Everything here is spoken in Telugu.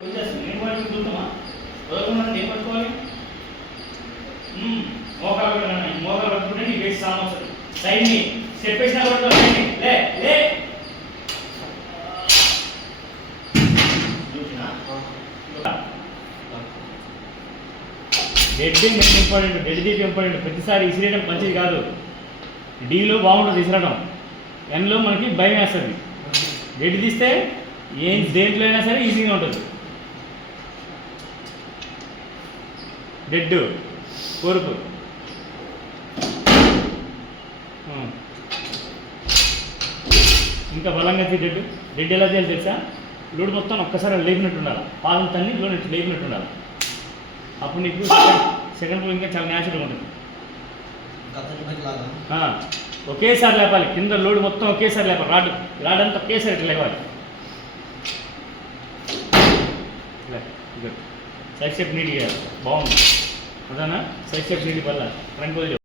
నేను వాటికి చూద్దామా వదలకుండా ఏం పట్టుకోవాలి మోకాలు పెట్టాలి మోకాలు పట్టుకుంటే నీ వేసి సామర్థ్యం సైడ్ని స్టెప్ వేసినా కూడా సైడ్ని లే లే dead important dead deep important ప్రతిసారి ఇసిరేయడం మంచిది కాదు డీలో బాగుంటుంది ఇసిరడం ఎన్లో మనకి భయం వేస్తుంది డెడ్ తీస్తే ఏం దేంట్లో అయినా సరే ఈజీగా ఉంటుంది డెడ్ కోరుకు ఇంకా బలంగా డెడ్ డెడ్ ఎలా చేయాలి తెలుసా లోడ్ మొత్తం ఒక్కసారి లేపినట్టు ఉండాలి పాదం తన్ని లోడ్ లేపినట్టు ఉండాలి అప్పుడు నీకు సెకండ్ ఫ్లో ఇంకా చాలా న్యాచురల్గా ఉంటుంది ఒకేసారి లేపాలి కింద లోడ్ మొత్తం ఒకేసారి లేపాలి రాడ్ అంతా ఒకేసారి ఇట్లా లేవాలి సైడ్ స్టెప్ నీట్గా బాగుంది అదేనా సైడ్ స్టెప్ నీట్ వల్ల ఫ్రంట్